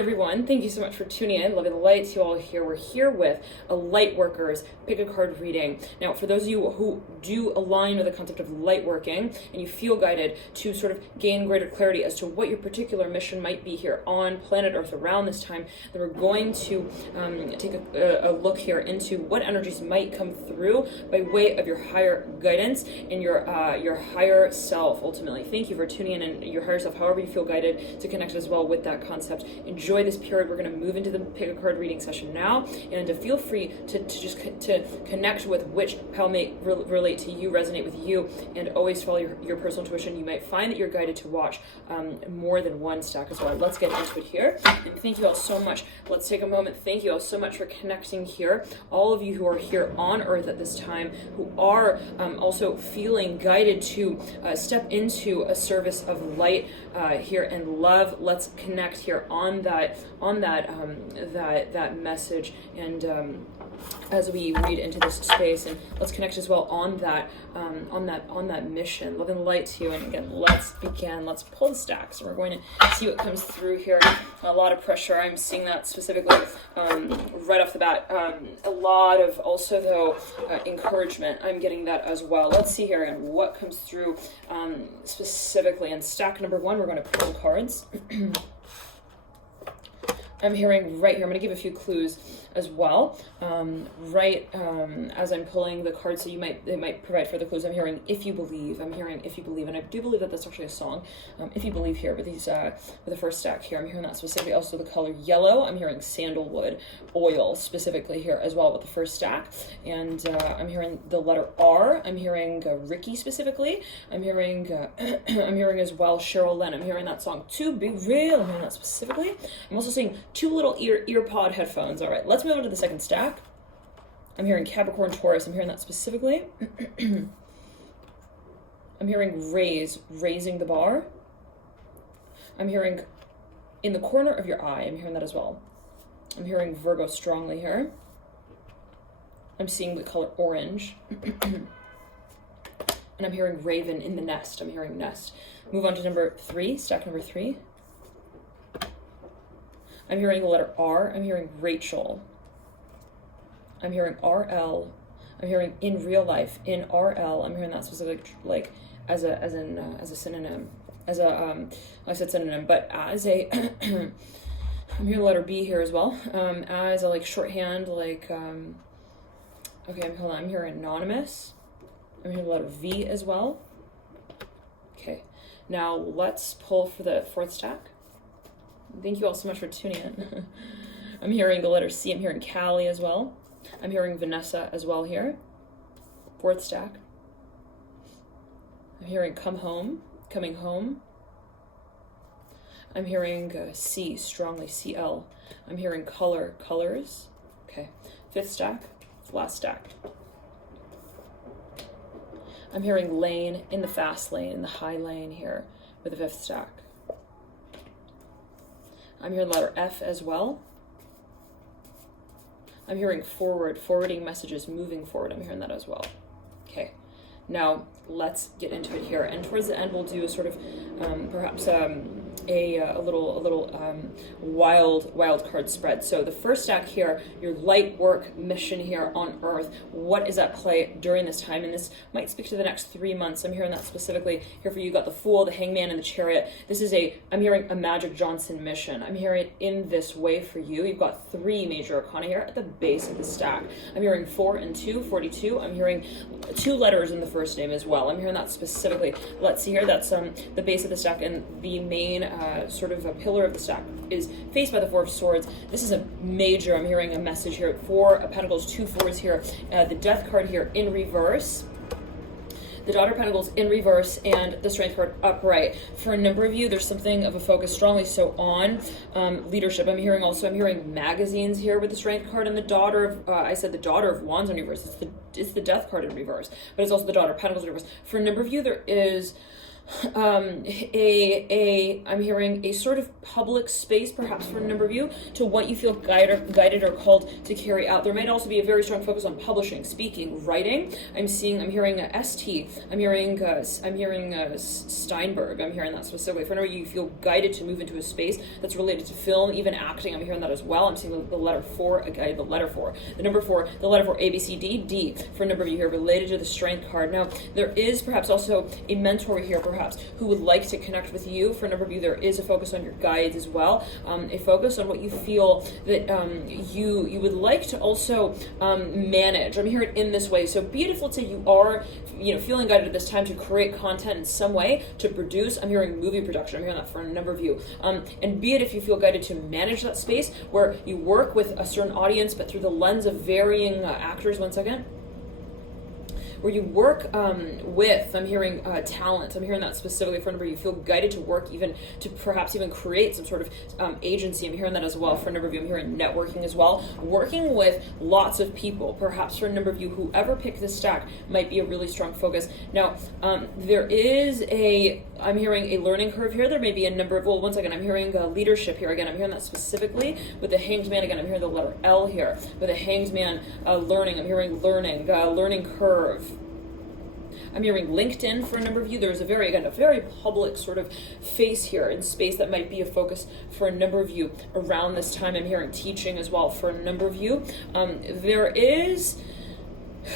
Everyone, thank you so much for tuning in. Loving the lights, you all here. We're here with a light workers pick a card reading. Now, for those of you who do align with the concept of light working and you feel guided to sort of gain greater clarity as to what your particular mission might be here on planet Earth around this time, then we're going to take a look here into what energies might come through by way of your higher guidance and your higher self. Ultimately, thank you for tuning in and your higher self. However you feel guided to connect as well with that concept. Enjoy this period. We're going to move into the pick a card reading session now, and to feel free to connect with which pal may relate to you, resonate with you, and always follow your personal intuition. You might find that you're guided to watch more than one stack as well. Let's get into it here, and thank you all so much. Let's take a moment. Thank you all so much for connecting here. All of you who are here on Earth at this time, who are also feeling guided to step into a service of light here and love. Let's connect here on that message, and as we read into this space, and let's connect as well on that mission. Love and light to you. And again, let's begin. Let's pull the stacks, and we're going to see what comes through here. A lot of pressure. I'm seeing that specifically right off the bat. A lot of also though encouragement. I'm getting that as well. Let's see here again what comes through specifically. In stack number 1, we're going to pull cards. I'm hearing right here, I'm going to give a few clues as well, as I'm pulling the cards, so they might provide further clues. I'm hearing if you believe, and I do believe that that's actually a song. If you believe here with these with the first stack here, I'm hearing that specifically. Also the color yellow, I'm hearing sandalwood oil specifically here as well with the first stack, and I'm hearing the letter R. I'm hearing Ricky specifically. I'm hearing as well Cheryl Lynn. I'm hearing that song To Be Real. I'm hearing that specifically. I'm also seeing 2 little ear pod headphones. All right, let's move on to the second stack. I'm hearing Capricorn Taurus. I'm hearing that specifically. I'm hearing raising the bar. I'm hearing in the corner of your eye. I'm hearing that as well. I'm hearing Virgo strongly here. I'm seeing the color orange. And I'm hearing raven in the nest. I'm hearing nest. Move on to number 3, stack number 3. I'm hearing the letter R. I'm hearing Rachel. I'm hearing RL. I'm hearing in real life, in RL. I'm hearing that specific, like as a synonym, I said synonym, but as a, I'm hearing the letter B here as well. As a like shorthand, like, okay, hold on. I'm hearing anonymous. I'm hearing the letter V as well. Okay, now let's pull for the 4th stack. Thank you all so much for tuning in. I'm hearing the letter C. I'm hearing Callie as well. I'm hearing Vanessa as well here. 4th stack. I'm hearing come home, coming home. I'm hearing C, strongly, CL. I'm hearing colors. Okay, 5th stack, last stack. I'm hearing lane, in the fast lane, in the high lane here with the 5th stack. I'm hearing the letter F as well. I'm hearing forwarding messages, moving forward. I'm hearing that as well. Okay, now let's get into it here. And towards the end, we'll do a sort of perhaps a little wild card spread. So the first stack here, your light work mission here on Earth. What is at play during this time? And this might speak to the next 3 months. I'm hearing that specifically here for you. You got the Fool, the Hangman, and the Chariot. This is I'm hearing a Magic Johnson mission. I'm hearing it in this way for you. You've got 3 major arcana here at the base of the stack. I'm hearing 4 and 2, 42. I'm hearing 2 letters in the first name as well. I'm hearing that specifically. Let's see here. That's the base of the stack, and the main sort of a pillar of the stack is faced by the 4 of Swords. This is a major, I'm hearing a message here. 4 of Pentacles, 2 4s here. The Death card here in reverse. The Daughter of Pentacles in reverse, and the Strength card upright. For a number of you, there's something of a focus strongly so on leadership. I'm hearing magazines here with the Strength card, and the Daughter of, I said the Daughter of Wands in reverse. It's the Death card in reverse, but it's also the Daughter of Pentacles in reverse. For a number of you, there is I'm hearing a sort of public space, perhaps for a number of you, to what you feel guided or called to carry out. There might also be a very strong focus on publishing, speaking, writing. I'm hearing ST. I'm hearing Steinberg. I'm hearing that specifically. For a number of you, you feel guided to move into a space that's related to film, even acting. I'm hearing that as well. I'm seeing the letter 4, the letter 4, the number 4, the letter 4, A, B, C, D, D. For a number of you here, related to the strength card. Now, there is perhaps also a mentor here, perhaps, who would like to connect with you. For a number of you, there is a focus on your guides as well, a focus on what you feel that you would like to also manage. I'm hearing it in this way. So be it if, let's say, you are feeling guided at this time to create content in some way, to produce. I'm hearing movie production. I'm hearing that for a number of you. And be it if you feel guided to manage that space where you work with a certain audience, but through the lens of varying actors. One second. Where you work with, I'm hearing talent. I'm hearing that specifically for a number of you. Feel guided to work even to perhaps even create some sort of agency. I'm hearing that as well for a number of you. I'm hearing networking as well. Working with lots of people. Perhaps for a number of you, whoever picked this stack might be a really strong focus. Now, there is I'm hearing a learning curve here. There may be a number of, once again, I'm hearing leadership here. Again, I'm hearing that specifically with the Hanged Man. Again, I'm hearing the letter L here. With the Hanged Man, learning. I'm hearing learning curve. I'm hearing LinkedIn for a number of you. There's a very public sort of face here in space that might be a focus for a number of you around this time. I'm hearing teaching as well for a number of you. There is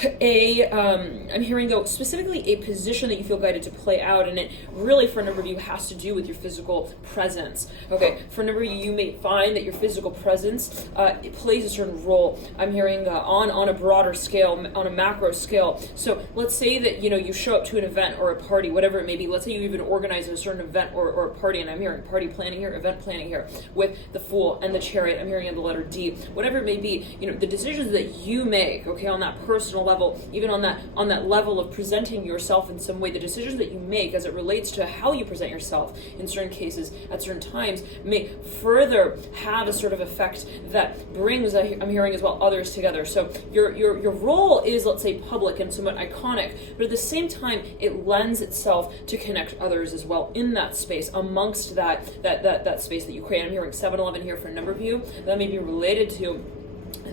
I'm hearing though specifically a position that you feel guided to play out, and it really for a number of you has to do with your physical presence. Okay, for a number of you, you may find that your physical presence it plays a certain role. I'm hearing on a broader scale, on a macro scale. So let's say that you show up to an event or a party, whatever it may be. Let's say you even organize a certain event or a party, and I'm hearing party planning here, event planning here with the Fool and the Chariot. I'm hearing the letter D, whatever it may be. The decisions that you make, okay, on that personal level, even on that level of presenting yourself in some way, the decisions that you make as it relates to how you present yourself in certain cases at certain times may further have a sort of effect that brings, I'm hearing as well, others together. So your role is, let's say, public and somewhat iconic, but at the same time it lends itself to connect others as well in that space, amongst that space that you create. I'm hearing 7-Eleven here for a number of you. That may be related to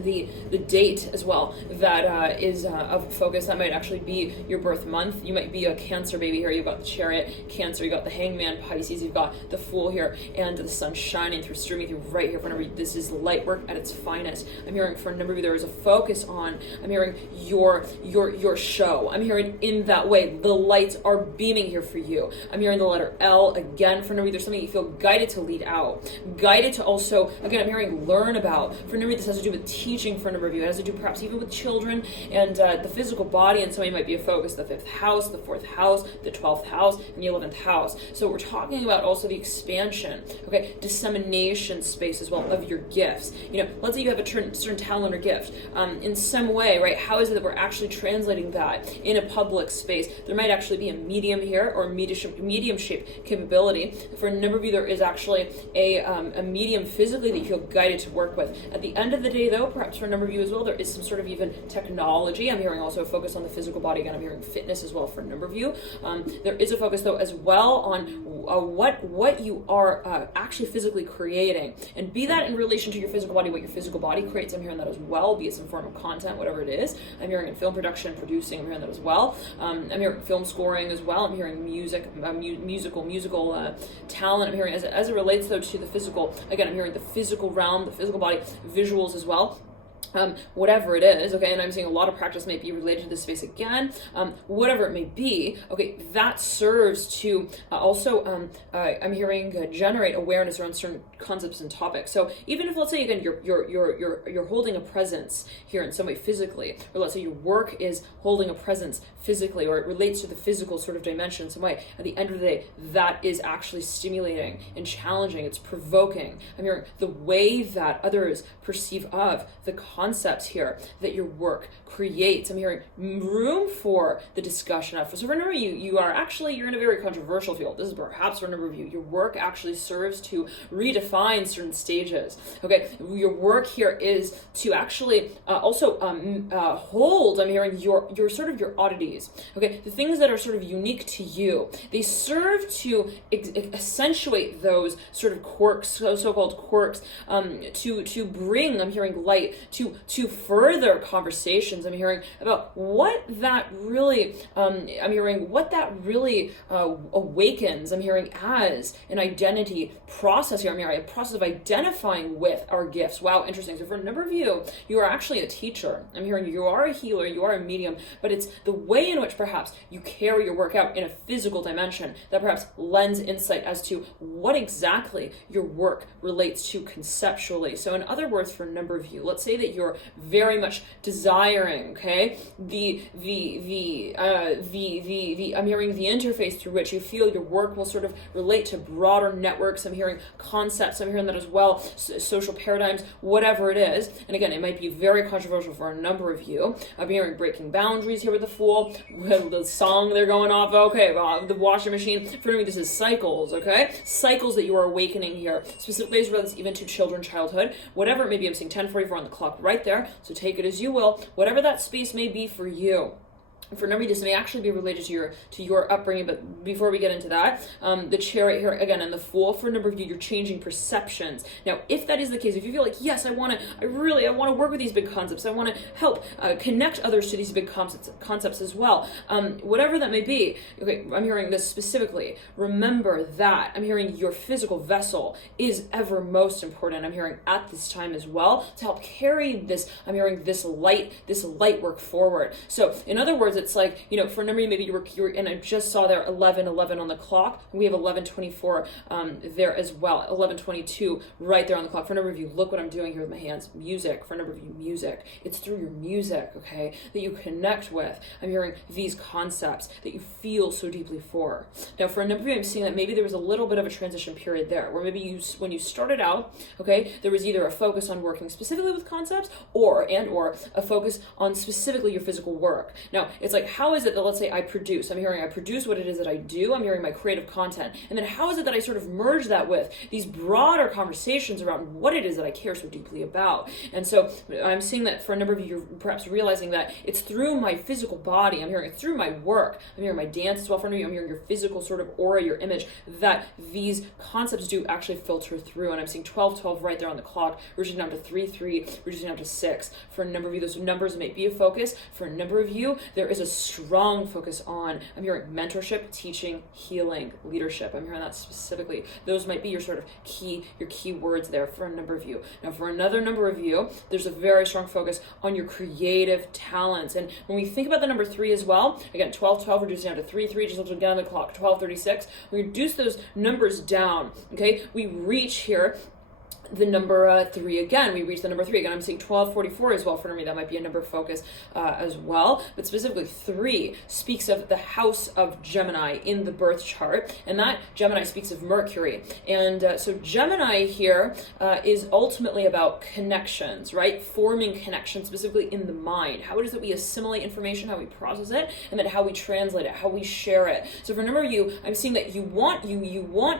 the date as well that is of focus. That might actually be your birth month. You might be a Cancer baby here. You've got the Chariot, Cancer. You've got the Hangman, Pisces. You've got the Fool here, and the sun streaming through right here for a number of you. This is light work at its finest. I'm hearing for a number of you there is a focus on, I'm hearing your show. I'm hearing in that way the lights are beaming here for you. I'm hearing the letter L again for a number of you. There's something you feel guided to lead out, guided to also, again, I'm hearing learn about. For a number of you, this has to do with teaching. For a number of you, it has to do perhaps even with children and the physical body, and somebody might be a focus, the 5th house, the 4th house, the 12th house, and the 11th house. So we're talking about also the expansion, okay, dissemination space as well of your gifts. Let's say you have a certain talent or gift in some way, right? How is it that we're actually translating that in a public space? There might actually be a medium here or mediumship capability. For a number of you, there is actually a medium physically that you feel guided to work with. At the end of the day, though, perhaps for a number of you as well, there is some sort of even technology. I'm hearing also a focus on the physical body. Again, I'm hearing fitness as well for a number of you. There is a focus, though, as well on what you are actually physically creating, and be that in relation to your physical body, what your physical body creates. I'm hearing that as well, be it some form of content, whatever it is. I'm hearing in film production, producing. I'm hearing that as well. I'm hearing film scoring as well. I'm hearing music, musical talent. I'm hearing as it relates, though, to the physical. Again, I'm hearing the physical realm, the physical body, visuals as well. Whatever it is, okay, and I'm seeing a lot of practice may be related to this space again, whatever it may be, okay, that serves to also, I'm hearing generate awareness around certain concepts and topics. So even if, let's say, again, you're holding a presence here in some way physically, or let's say your work is holding a presence physically, or it relates to the physical sort of dimension in some way, at the end of the day, that is actually stimulating and challenging, it's provoking. I'm hearing the way that others perceive of the concepts here that your work creates. I'm hearing room for the discussion of. So for a number of you, you're in a very controversial field. This is perhaps for a number of you, your work actually serves to redefine certain stages. Okay, your work here is to actually also hold, I'm hearing, your sort of your oddities. Okay, the things that are sort of unique to you. They serve to accentuate those sort of quirks, so-called quirks, to bring, I'm hearing, light to further conversations. I'm hearing about what that really, awakens. I'm hearing as an identity process here. I'm hearing a process of identifying with our gifts. Wow, interesting. So for a number of you, you are actually a teacher. I'm hearing you are a healer, you are a medium, but it's the way in which perhaps you carry your work out in a physical dimension that perhaps lends insight as to what exactly your work relates to conceptually. So in other words, for a number of you, let's say that you're very much desiring, okay, I'm hearing the interface through which you feel your work will sort of relate to broader networks. I'm hearing concepts. I'm hearing that as well, social paradigms, whatever it is. And again, it might be very controversial for a number of you. I'm hearing breaking boundaries here with the Fool, with the song they're going off. Okay, the washing machine. For me, this is cycles. Okay, cycles that you are awakening here. Specifically, as relates even to children, childhood, whatever it may be. I'm seeing 10:44 on the clock right there. So take it as you will, whatever that space may be for you. For a number of you, this may actually be related to your upbringing, but before we get into that, the Chariot here again and the Fool, for a number of you, you're changing perceptions. Now, if that is the case, if you feel like, yes, I want to work with these big concepts, I want to help connect others to these big concepts as well, whatever that may be. Okay, I'm hearing this specifically. Remember that I'm hearing your physical vessel is ever most important. I'm hearing at this time as well to help carry this. I'm hearing this light work forward. So, in other words, it's like, for a number of you, maybe you were, and I just saw there 11:11 on the clock. We have 11:24 there as well, 11:22 right there on the clock. For a number of you, look what I'm doing here with my hands. Music. For a number of you, music. It's through your music, okay, that you connect with. I'm hearing these concepts that you feel so deeply for. Now, for a number of you, I'm seeing that maybe there was a little bit of a transition period there, where maybe when you started out, okay, there was either a focus on working specifically with concepts or a focus on specifically your physical work. Now, it's like, how is it that, let's say I produce what it is that I do, I'm hearing my creative content, and then how is it that I sort of merge that with these broader conversations around what it is that I care so deeply about? And so I'm seeing that for a number of you, you're perhaps realizing that it's through my physical body, I'm hearing it through my work, I'm hearing my dance as well. For a number of you, I'm hearing your physical sort of aura, your image, that these concepts do actually filter through. And I'm seeing 12:12 right there on the clock, reducing down to 3:3, reducing down to 6. For a number of you, those numbers may be a focus. For a number of you, there is a strong focus on, I'm hearing mentorship, teaching, healing, leadership. I'm hearing that specifically. Those might be your sort of key words there for a number of you. Now, for another number of you, there's a very strong focus on your creative talents. And when we think about the number 3 as well, again, 12:12 reducing down to 3:3, just looking down the clock, 12:36, we reduce those numbers down, okay? We reach here the number 3 again. We reach the number 3 again. I'm seeing 12:44 as well. For me, that might be a number of focus as well. But specifically, 3 speaks of the house of Gemini in the birth chart, and that Gemini speaks of Mercury. And so Gemini here is ultimately about connections, right? Forming connections, specifically in the mind. How it is that we assimilate information, how we process it, and then how we translate it, how we share it. So for a number of you, I'm seeing that you want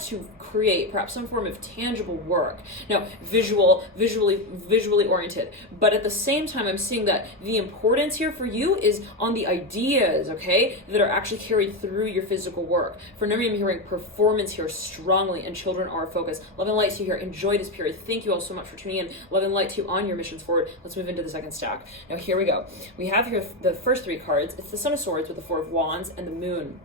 to create perhaps some form of tangible work. Now, visually oriented. But at the same time, I'm seeing that the importance here for you is on the ideas, okay, that are actually carried through your physical work. For number, I'm hearing performance here strongly, and children are a focus. Love and light to you here. Enjoy this period. Thank you all so much for tuning in. Love and light to you on your missions forward. Let's move into the second stack. Now, here we go. We have here the first 3 cards. It's the Son of Swords with the 4 of Wands and the Moon.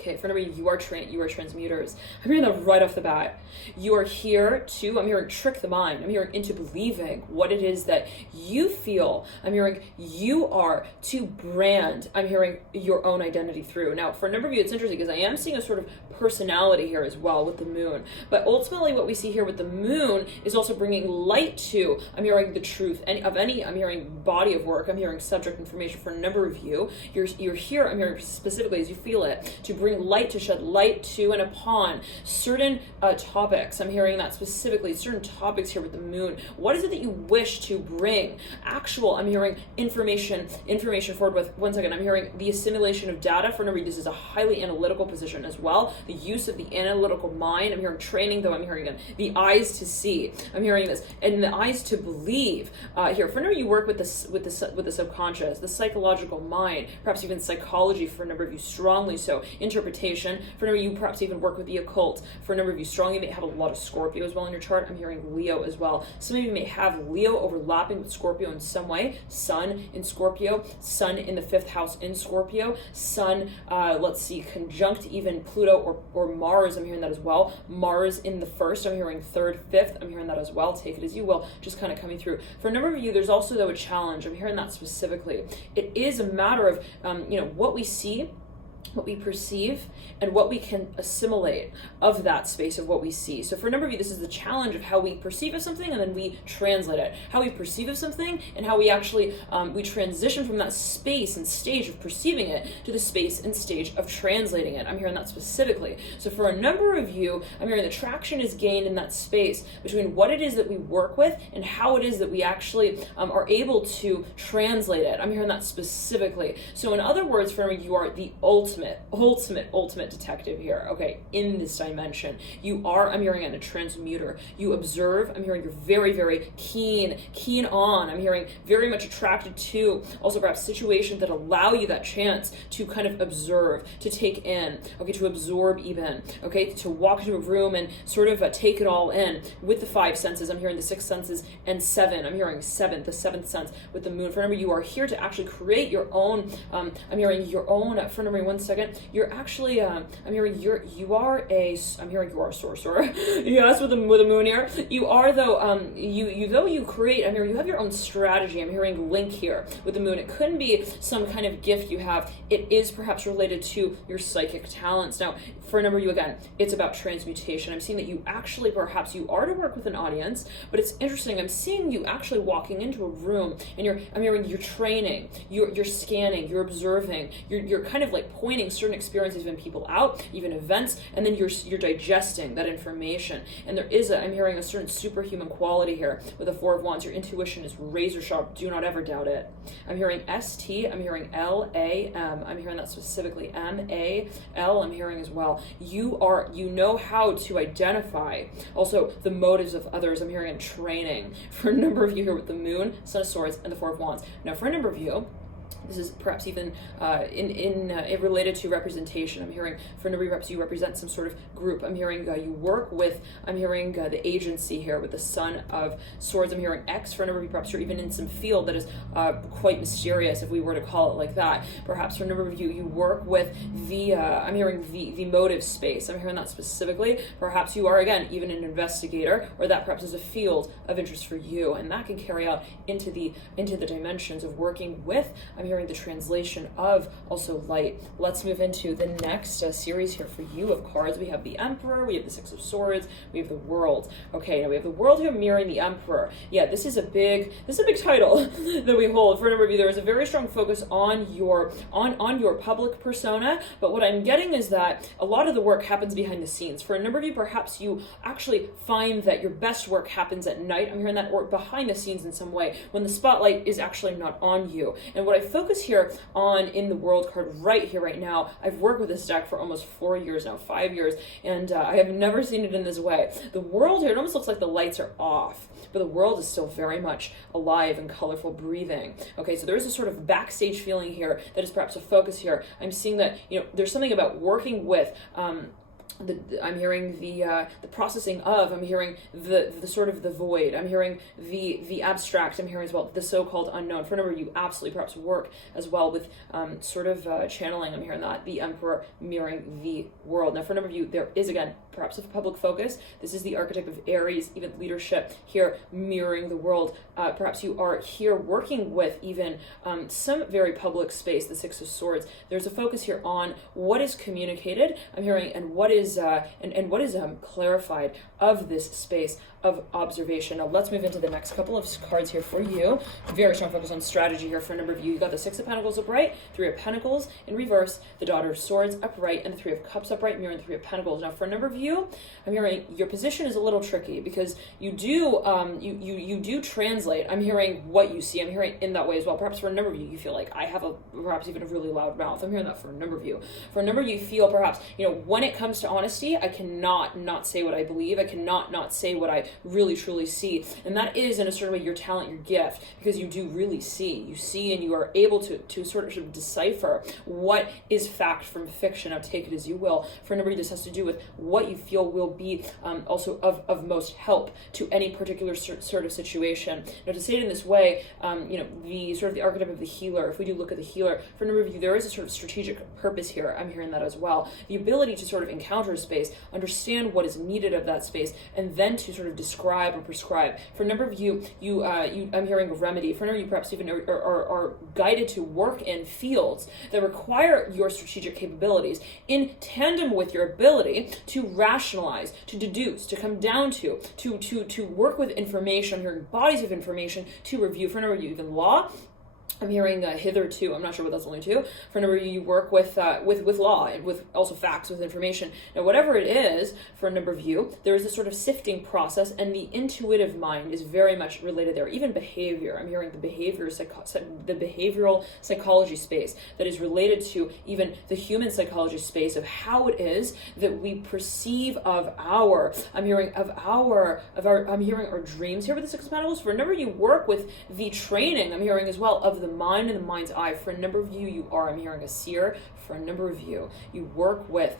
Okay, for number you are transmuters. I'm hearing that right off the bat. You are here to, I'm hearing trick the mind. I'm hearing into believing what it is that you feel. I'm hearing you are to brand. I'm hearing your own identity through. Now, for a number of you, it's interesting because I am seeing a sort of personality here as well with the Moon. But ultimately what we see here with the Moon is also bringing light to, I'm hearing the truth of any, I'm hearing body of work. I'm hearing subject information. For a number of you, you're here, I'm hearing specifically as you feel it, to bring bring light to shed light to and upon certain topics. I'm hearing that specifically, certain topics here with the moon. What is it that you wish to bring? Actual, I'm hearing information forward with, one second, I'm hearing the assimilation of data. For a number of you, this is a highly analytical position as well. The use of the analytical mind. I'm hearing training, though I'm hearing again, the eyes to see. I'm hearing this, and the eyes to believe here. For a number of you, work with the subconscious, the psychological mind, perhaps even psychology for a number of you, strongly so. Interpretation. For a number of you, perhaps even work with the occult. For a number of you, strongly may have a lot of Scorpio as well in your chart. I'm hearing Leo as well. Some of you may have Leo overlapping with Scorpio in some way. Sun in Scorpio, Sun in the 5th house in Scorpio, Sun, let's see, conjunct even Pluto or Mars. I'm hearing that as well. Mars in the 1st. I'm hearing 3rd, 5th. I'm hearing that as well. Take it as you will. Just kind of coming through. For a number of you, there's also, though, a challenge. I'm hearing that specifically. It is a matter of, what we see, what we perceive, and what we can assimilate of that space of what we see. So for a number of you, this is the challenge of how we perceive of something and then we translate it. How we perceive of something and how we actually, we transition from that space and stage of perceiving it to the space and stage of translating it. I'm hearing that specifically. So for a number of you, I'm hearing the traction is gained in that space between what it is that we work with and how it is that we actually are able to translate it. I'm hearing that specifically. So in other words, for me, you are the ultimate detective here, okay, in this dimension. You are, I'm hearing, a transmuter. You observe. I'm hearing you're very, very keen on. I'm hearing very much attracted to also perhaps situations that allow you that chance to kind of observe, to take in, okay, to absorb even, okay, to walk into a room and sort of take it all in with the 5 senses. I'm hearing the 6 senses and 7. I'm hearing 7, the 7th sense with the moon. For number, you are here to actually create your own, I'm hearing your own, for number 1 second, you're actually, I'm hearing you are a sorcerer. Yes, with the moon here. You are, though, you create, I'm hearing you have your own strategy. I'm hearing link here with the moon. It couldn't be some kind of gift you have. It is perhaps related to your psychic talents. Now, for a number of you, again, it's about transmutation. I'm seeing that you actually, perhaps you are to work with an audience, but it's interesting. I'm seeing you actually walking into a room and I'm hearing you're training, you're scanning, you're observing, you're kind of like pointing certain experiences, even people out, even events, and then you're digesting that information. And there is I'm hearing a certain superhuman quality here with the 4 of Wands. Your intuition is razor sharp. Do not ever doubt it. I'm hearing ST. I'm hearing LAM. I'm hearing that specifically. MAL. I'm hearing as well. You know how to identify also the motives of others. I'm hearing training for a number of you here with the moon, Son of Swords, and the 4 of Wands. Now, for a number of you, this is perhaps even in related to representation. I'm hearing for a number of perhaps you represent some sort of group. I'm hearing you work with, I'm hearing the agency here with the Son of Swords. I'm hearing X. For a number of you, perhaps you're even in some field that is quite mysterious, if we were to call it like that. Perhaps for a number of you work with the, I'm hearing the motive space. I'm hearing that specifically. Perhaps you are, again, even an investigator, or that perhaps is a field of interest for you, and that can carry out into the dimensions of working with, I'm hearing the translation of also light. Let's move into the next series here for you of cards. We have the Emperor, we have the 6 of Swords, we have the World. Okay, now we have the World here mirroring the Emperor. Yeah, this is a big title that we hold. For a number of you, there is a very strong focus on your public persona, but what I'm getting is that a lot of the work happens behind the scenes. For a number of you, perhaps you actually find that your best work happens at night. I'm hearing that work behind the scenes in some way, when the spotlight is actually not on you. And what I focus here on in the World card right here, right now, I've worked with this deck for almost 4 years now, 5 years, and I have never seen it in this way. The World here, it almost looks like the lights are off, but the World is still very much alive and colorful, breathing. Okay, so there is a sort of backstage feeling here that is perhaps a focus here. I'm seeing that, there's something about working with, I'm hearing the processing of, I'm hearing the sort of the void, I'm hearing the abstract, I'm hearing as well the so-called unknown. For a number of you, absolutely perhaps work as well with sort of channeling. I'm hearing that the Emperor mirroring the World. Now, for a number of you, there is again perhaps of public focus. This is the archetype of Aries, even leadership here, mirroring the world. Perhaps you are here working with even some very public space, the Six of Swords. There's a focus here on what is communicated, I'm hearing, and what is clarified of this space of observation. Now let's move into the next couple of cards here for you. Very strong focus on strategy here for a number of you. You got the Six of Pentacles upright, Three of Pentacles in reverse, the Daughter of Swords upright, and the Three of Cups upright, mirroring the Three of Pentacles. Now for a number of you, I'm hearing your position is a little tricky because you do you do translate. I'm hearing what you see. I'm hearing in that way as well. Perhaps for a number of you, you feel like I have perhaps even a really loud mouth. I'm hearing that for a number of you. For a number of you, feel perhaps, when it comes to honesty, I cannot not say what I believe. I cannot not say what I really truly see. And that is in a certain way your talent, your gift, because you do really see. You see and you are able to sort of decipher what is fact from fiction. Now take it as you will. For a number of you, this has to do with what you feel will be also of most help to any particular sort of situation. Now to say it in this way, the sort of the archetype of the healer, if we do look at the healer, for a number of you, there is a sort of strategic purpose here. I'm hearing that as well. The ability to sort of encounter space, understand what is needed of that space, and then to sort of describe or prescribe. For a number of you, I'm hearing a remedy. For a number of you, perhaps even are guided to work in fields that require your strategic capabilities in tandem with your ability to rationalize, to deduce, to come down to work with information. I'm hearing bodies of information to review. For a number of you, even law. I'm hearing hitherto. I'm not sure what that's only to. For a number of you work with law and with also facts, with information. Now, whatever it is, for a number of you, there is this sort of sifting process, and the intuitive mind is very much related there. Even behavior. I'm hearing the behavioral psychology space that is related to even the human psychology space of how it is that we perceive of our. I'm hearing our dreams here with the Six of Pentacles. For a number of you, work with the training. I'm hearing as well of the mind and the mind's eye. For a number of you, I'm hearing a seer. For a number of you, you work with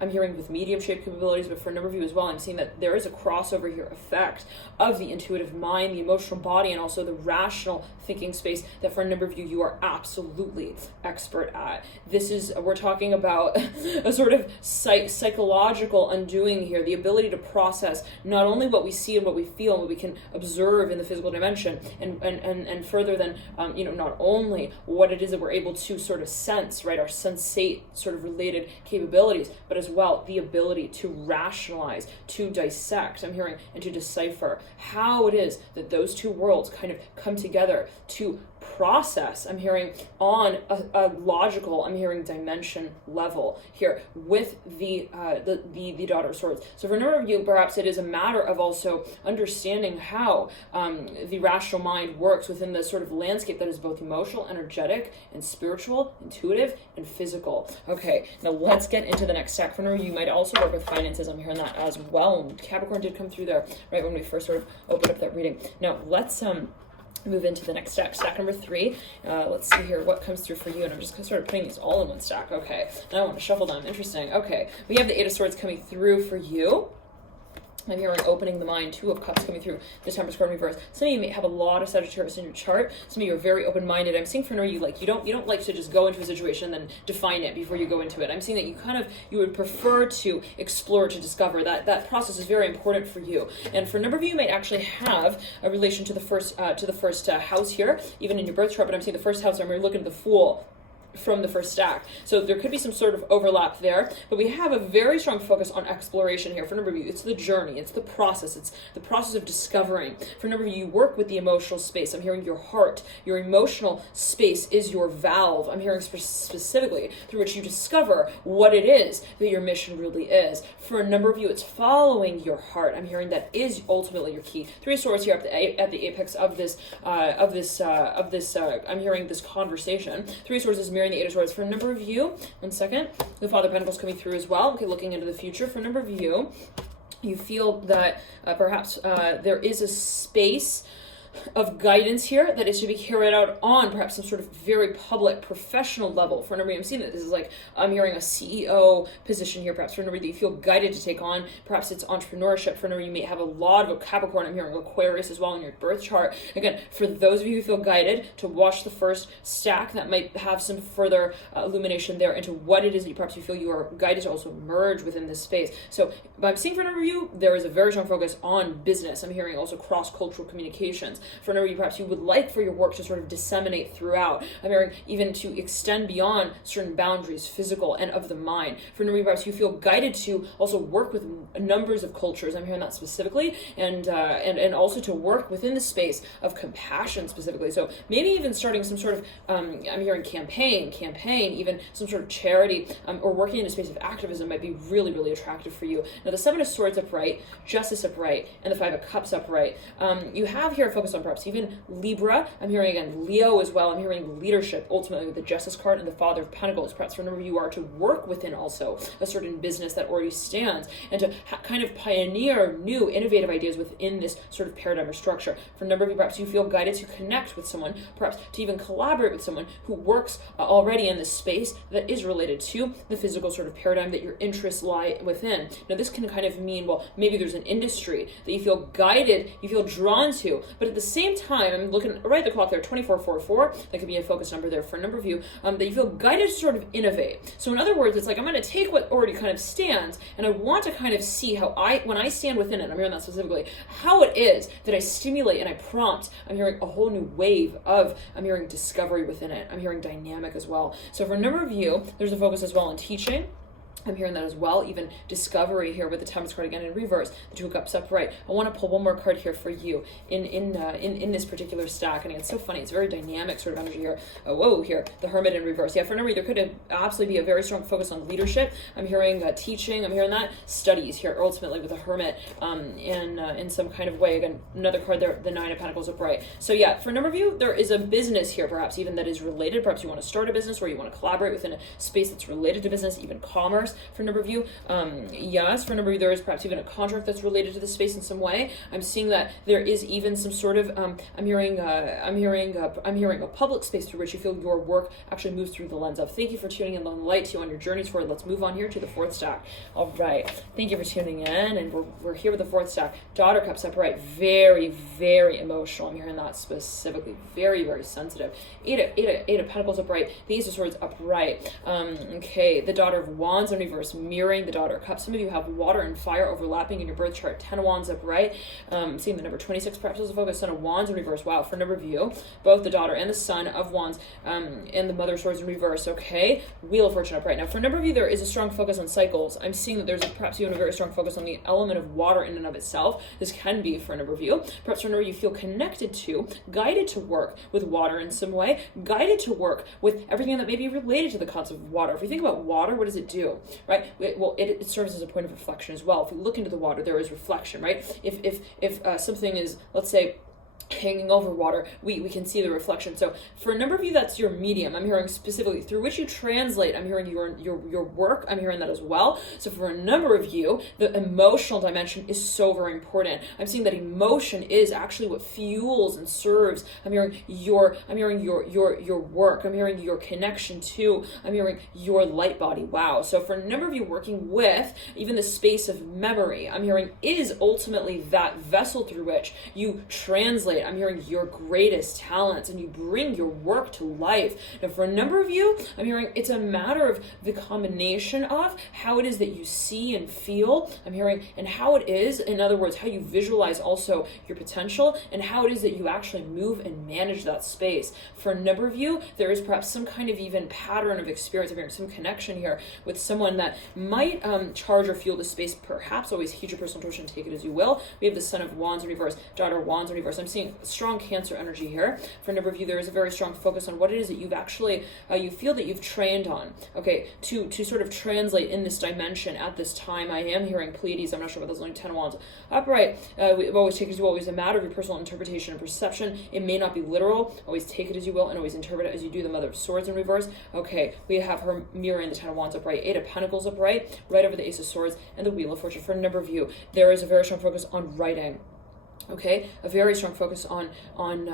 I'm hearing with mediumship capabilities, but for a number of you as well, I'm seeing that there is a crossover here effect of the intuitive mind, the emotional body, and also the rational thinking space that for a number of you are absolutely expert at. We're talking about a sort of psychological undoing here, the ability to process not only what we see and what we feel and what we can observe in the physical dimension, and further than not only what it is that we're able to sort of sense, right, our sensate sort of related capabilities, but as well the ability to rationalize, to dissect, I'm hearing, and to decipher how it is that those two worlds kind of come together to process, I'm hearing, on a logical, I'm hearing, dimension level here with the Daughter of Swords. So for a number of you, perhaps it is a matter of also understanding how the rational mind works within the sort of landscape that is both emotional, energetic, and spiritual, intuitive, and physical. Okay, now let's get into the next stack. For a number of you, might also work with finances. I'm hearing that as well. Capricorn did come through there right when we first sort of opened up that reading. Now let's move into the next stack. Stack number 3. Let's see here what comes through for you. And I'm just sort of putting these all in one stack. Okay. Now I want to shuffle them. Interesting. Okay. We have the Eight of Swords coming through for you. I'm hearing opening the mind, Two of Cups coming through, the Temperance card in reverse. Some of you may have a lot of Sagittarius in your chart. Some of you are very open-minded. I'm seeing for you, like, you don't like to just go into a situation and then define it before you go into it. I'm seeing that you would prefer to explore, to discover. That process is very important for you. And for a number of you, you might actually have a relation to the first house here, even in your birth chart. But I'm seeing the first house. I'm looking at the Fool from the first stack. So there could be some sort of overlap there, but we have a very strong focus on exploration here. For a number of you, it's the journey, it's the process of discovering. For a number of you, you work with the emotional space. I'm hearing your heart, your emotional space is your valve. I'm hearing specifically through which you discover what it is that your mission really is. For a number of you, it's following your heart. I'm hearing that is ultimately your key. Three of Swords here at the apex of this. I'm hearing this conversation. Three of Swords is mirroring the Eight of Swords. For a number of you, one second, the Father of Pentacles coming through as well. Okay, looking into the future. For a number of you, you feel that perhaps there is a space of guidance here that is to be carried out on perhaps some sort of very public professional level. For a number of you, I'm seeing that this is like, I'm hearing a CEO position here, perhaps for a number of you feel guided to take on, perhaps it's entrepreneurship. For a number of you may have a lot of Capricorn, I'm hearing Aquarius as well in your birth chart. Again, for those of you who feel guided to watch the first stack, that might have some further illumination there into what it is that you perhaps you feel you are guided to also merge within this space. So I'm seeing for a number of you, there is a very strong focus on business. I'm hearing also cross-cultural communications. For a number of you, perhaps you would like for your work to sort of disseminate throughout. I'm hearing even to extend beyond certain boundaries, physical and of the mind. For a number of you, perhaps you feel guided to also work with numbers of cultures. I'm hearing that specifically, and also to work within the space of compassion specifically. So maybe even starting some sort of, I'm hearing campaign, even some sort of charity, or working in a space of activism might be really, really attractive for you. Now, the Seven of Swords upright, Justice upright, and the Five of Cups upright. You have here a focus on perhaps even Libra. I'm hearing again Leo as well. I'm hearing leadership, ultimately with the Justice card and the Father of Pentacles. Perhaps for a number of you are to work within also a certain business that already stands and to kind of pioneer new innovative ideas within this sort of paradigm or structure. For a number of you, perhaps you feel guided to connect with someone, perhaps to even collaborate with someone who works already in this space that is related to the physical sort of paradigm that your interests lie within. Now, this can kind of mean, well, maybe there's an industry that you feel guided, you feel drawn to, but at the same time, I'm looking right at the clock there, 2444, that could be a focus number there for a number of you, that you feel guided to sort of innovate. So in other words, it's like, I'm going to take what already kind of stands, and I want to kind of see how when I stand within it, I'm hearing that specifically, how it is that I stimulate and I prompt. I'm hearing a whole new wave of, I'm hearing discovery within it. I'm hearing dynamic as well. So for a number of you, there's a focus as well on teaching. I'm hearing that as well, even discovery here with the Temperance card again in reverse, the Two of Cups upright. I want to pull one more card here for you in this particular stack, and it's so funny. It's very dynamic sort of energy here. Whoa, here the Hermit in reverse. Yeah, for a number, there could absolutely be a very strong focus on leadership. I'm hearing teaching. I'm hearing that studies here ultimately with the Hermit in some kind of way. Again, another card there, the Nine of Pentacles upright. So yeah, for a number of you, there is a business here, perhaps even that is related. Perhaps you want to start a business or you want to collaborate within a space that's related to business, even commerce. For a number of you, yes, for a number of you, there is perhaps even a contract that's related to the space in some way. I'm seeing that there is even some sort of, I'm hearing a public space through which you feel your work actually moves through the lens of. Thank you for tuning in, Lone Light, to on your journeys forward. Let's move on here to the fourth stack. All right, thank you for tuning in, and we're here with the fourth stack. Daughter Cups upright, very, very emotional. I'm hearing that specifically, very, very sensitive. Eight of Pentacles upright, the Ace of Swords upright. Okay, the Daughter of Wands in reverse, mirroring the Daughter of Cups. Some of you have water and fire overlapping in your birth chart. 10 of Wands upright. Seeing the number 26 perhaps as a focus. Son of Wands in reverse. Wow, for a number of you, both the Daughter and the Son of Wands and the Mother of Swords in reverse. Okay, Wheel of Fortune upright. Now, for a number of you, there is a strong focus on cycles. I'm seeing that there's perhaps even a very strong focus on the element of water in and of itself. This can be for a number of you. Perhaps for a number of you, feel connected to, guided to work with water in some way, guided to work with everything that may be related to the concept of water. If we think about water, what does it do, right? Well, it serves as a point of reflection as well. If we look into the water, there is reflection, right? If something is, let's say, hanging over water, we can see the reflection. So for a number of you, that's your medium. I'm hearing specifically through which you translate. I'm hearing your work. I'm hearing that as well. So for a number of you, the emotional dimension is so very important. I'm seeing that emotion is actually what fuels and serves. I'm hearing your work. I'm hearing your connection to. I'm hearing your light body. Wow. So for a number of you working with even the space of memory, I'm hearing is ultimately that vessel through which you translate. I'm hearing your greatest talents and you bring your work to life. Now, for a number of you, I'm hearing it's a matter of the combination of how it is that you see and feel. I'm hearing and how it is, in other words, how you visualize also your potential and how it is that you actually move and manage that space. For a number of you, there is perhaps some kind of even pattern of experience. I'm hearing some connection here with someone that might charge or fuel the space. Perhaps always heed your personal intuition, take it as you will. We have the Son of Wands in reverse, Daughter of Wands in reverse. I'm seeing strong Cancer energy here. For a number of you, there is a very strong focus on what it is that you've actually, you feel that you've trained on, okay, to sort of translate in this dimension at this time. I am hearing Pleiades. I'm not sure what that's only 10 of Wands. Upright, we always take it as you will. Always a matter of your personal interpretation and perception. It may not be literal. Always take it as you will and always interpret it as you do. The Mother of Swords in reverse. Okay, we have her mirroring the 10 of Wands upright. 8 of Pentacles upright, right over the Ace of Swords and the Wheel of Fortune. For a number of you, there is a very strong focus on writing. Okay, a very strong focus on I'm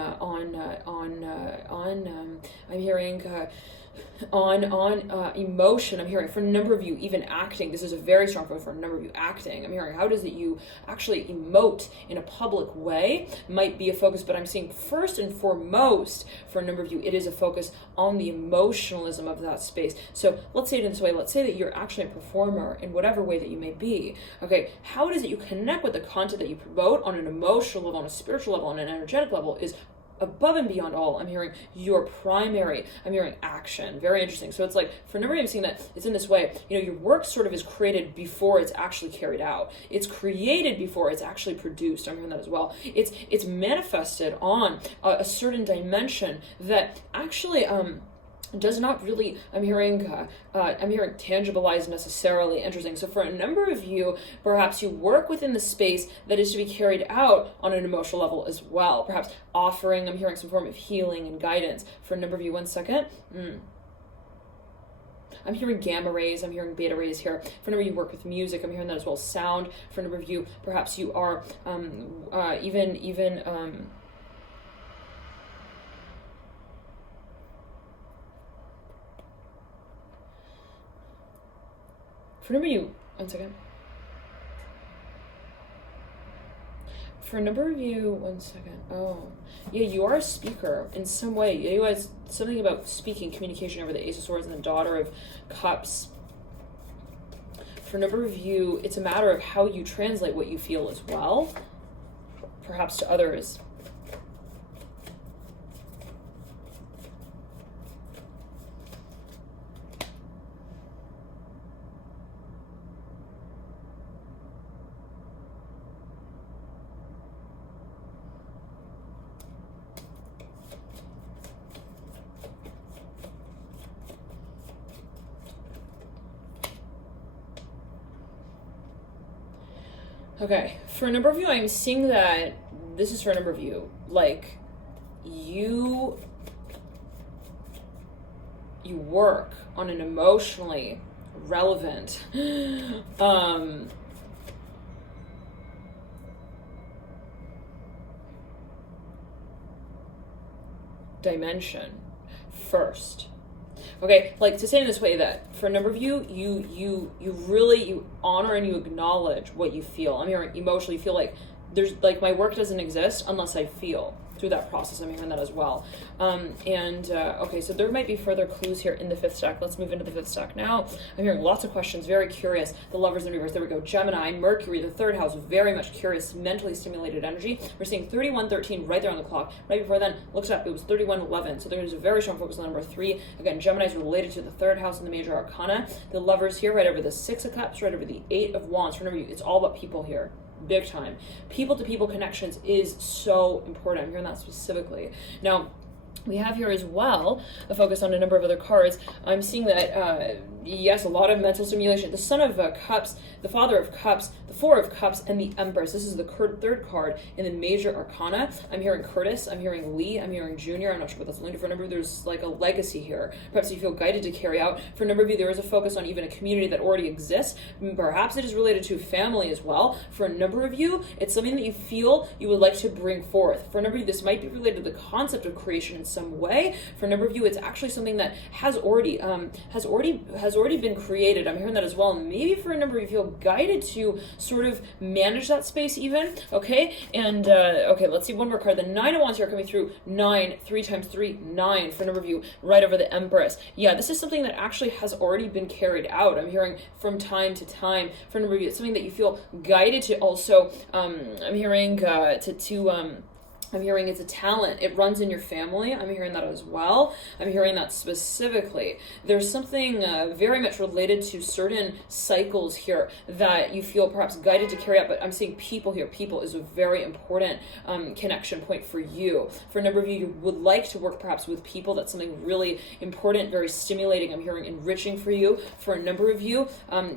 hearing on emotion. I'm hearing for a number of you, even acting. This is a very strong focus for a number of you, acting. I'm hearing how does it you actually emote in a public way might be a focus, but I'm seeing first and foremost for a number of you, it is a focus on the emotionalism of that space. So let's say it in this way. Let's say that you're actually a performer in whatever way that you may be. Okay, how it is that you connect with the content that you promote on an emotional level, on a spiritual level, on an energetic level is above and beyond all. I'm hearing your primary, I'm hearing action. Very interesting. So it's like, for a number of you, I'm seeing that it's in this way, your work sort of is created before it's actually carried out. It's created before it's actually produced. I'm hearing that as well. It's manifested on a certain dimension that actually, does not really, I'm hearing tangibilize necessarily. Interesting. So for a number of you, perhaps you work within the space that is to be carried out on an emotional level as well. Perhaps offering, I'm hearing some form of healing and guidance. For a number of you, one second. I'm hearing gamma rays, I'm hearing beta rays here. For a number of you work with music, I'm hearing that as well. Sound. For a number of you, perhaps you are for a number of you, one second. For a number of you, one second. Oh, yeah, you are a speaker in some way. You guys, something about speaking, communication over the Ace of Swords and the Daughter of Cups. For a number of you, it's a matter of how you translate what you feel as well, perhaps to others. Okay, for a number of you, I'm seeing that this is for a number of you, like you work on an emotionally relevant dimension first. Okay, like to say it in this way that for a number of you, you really honor and you acknowledge what you feel. I'm hearing emotionally, you feel like there's like my work doesn't exist unless I feel through that process. I'm hearing that as well. Okay, so there might be further clues here in the fifth stack. Let's move into the fifth stack now. I'm hearing lots of questions, very curious. The Lovers in reverse, there we go. Gemini, Mercury, the third house, very much curious, mentally stimulated energy. We're seeing 3113 right there on the clock. Right before then, looked up, it was 3111. So there's a very strong focus on number 3. Again, Gemini is related to the third house in the major arcana. The Lovers here, right over the 6 of Cups, right over the 8 of Wands. Remember, it's all about people here. Big time. People to people connections is so important. I'm hearing that specifically. Now, we have here as well a focus on a number of other cards. I'm seeing that, yes, a lot of mental stimulation. The Son of Cups, the Father of Cups, the Four of Cups, and the Empress. This is the third card in the major arcana. I'm hearing Curtis, I'm hearing Lee, I'm hearing Junior. I'm not sure what that's linked to. For a number of you, there's like a legacy here. Perhaps you feel guided to carry out. For a number of you, there is a focus on even a community that already exists. Perhaps it is related to family as well. For a number of you, it's something that you feel you would like to bring forth. For a number of you, this might be related to the concept of creation in some way. For a number of you, it's actually something that has already been created. I'm hearing that as well. Maybe for a number of you, feel guided to sort of manage that space even. Okay, and okay, let's see one more card. The Nine of Wands here coming through. 9, 3 times 3, 9 for a number of you, right over the Empress. Yeah, this is something that actually has already been carried out. I'm hearing from time to time. For a number of you, it's something that you feel guided to also. I'm hearing I'm hearing it's a talent. It runs in your family. I'm hearing that as well. I'm hearing that specifically. There's something very much related to certain cycles here that you feel perhaps guided to carry out, but I'm seeing people here. People is a very important connection point for you. For a number of you, you would like to work perhaps with people. That's something really important, very stimulating. I'm hearing enriching for you. For a number of you,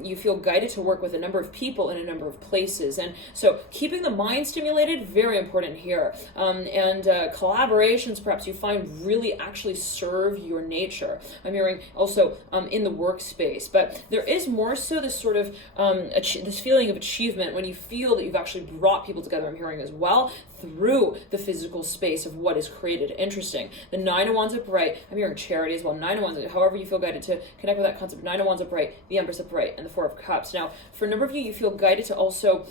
you feel guided to work with a number of people in a number of places. And so keeping the mind stimulated, very important here. and collaborations perhaps you find really actually serve your nature. I'm hearing also in the workspace, but there is more so this sort of this feeling of achievement when you feel that you've actually brought people together. I'm hearing as well through the physical space of what is created. Interesting. The Nine of Wands upright. I'm hearing charity as well. Nine of Wands, however you feel guided to connect with that concept. Nine of Wands upright, the Empress upright, and the Four of Cups. Now, for a number of you, you feel guided to also